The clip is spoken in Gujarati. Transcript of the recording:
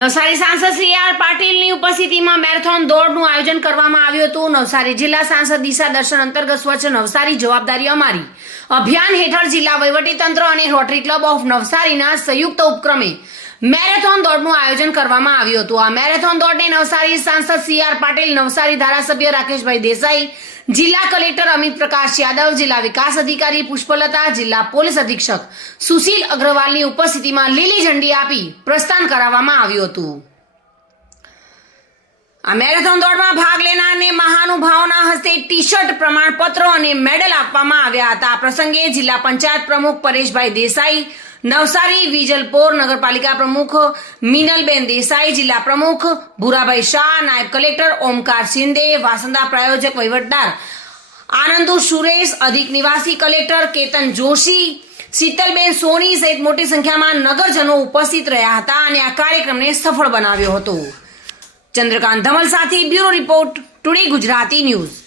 નવસારી સાંસદ શ્રી આર પાટીલની ઉપસ્થિતિમાં મેરેથોન દોડનું આયોજન કરવામાં આવ્યું હતું। નવસારી જિલ્લા સાંસદ દિશા દર્શન અંતર્ગત સ્વચ્છ નવસારી જવાબદારી અમારી અભિયાન હેઠળ જિલ્લા વહીવટીતંત્ર અને રોટરી ક્લબ ઓફ નવસારીના સંયુક્ત ઉપક્રમે મેરેથોન દોડનું આયોજન કરવામાં આવ્યું હતું। આ મેરેથોન દોડને નવસારી સાંસદ શ્રી આર પાટીલ, નવસારી ધારાસભ્ય રાકેશભાઈ દેસાઈ, જિલ્લા કલેક્ટર અમિત પ્રકાશ યાદવ, જિલ્લા વિકાસ અધિકારી પુષ્પલતા, જિલ્લા પોલીસ અધિક્ષક સુશીલ અગ્રવાલની ઉપસ્થિતિમાં લીલી ઝંડી આપી પ્રસ્થાન કરાવવામાં આવ્યું હતું। આ મેરેથોન દોડમાં ભાગ લેનારને મહાનુભાવોના હસ્તે ટી-શર્ટ, પ્રમાણપત્ર અને મેડલ આપવામાં આવ્યા હતા। આ પ્રસંગે જિલ્લા પંચાયત પ્રમુખ પરેશભાઈ દેસાઈ, નવસારી વિજલપોર નગરપાલિકા પ્રમુખ મિનલબેન દેસાઈ, જિલ્લા પ્રમુખ ભૂરાભાઈ શાહ, નાયબ કલેક્ટર ઓમકાર શિંદે, વાસંદા પ્રાયોજક વહીવટદાર આનંદુ સુરેશ, અધિક નિવાસી કલેક્ટર કેતન જોશી, શીતલબેન સોની સહિત મોટી સંખ્યામાં નગરજનો ઉપસ્થિત રહ્યા હતા અને આ કાર્યક્રમને સફળ બનાવ્યો હતો। ચંદ્રકાંત ધમલ સાથે bureau report, today Gujarati news.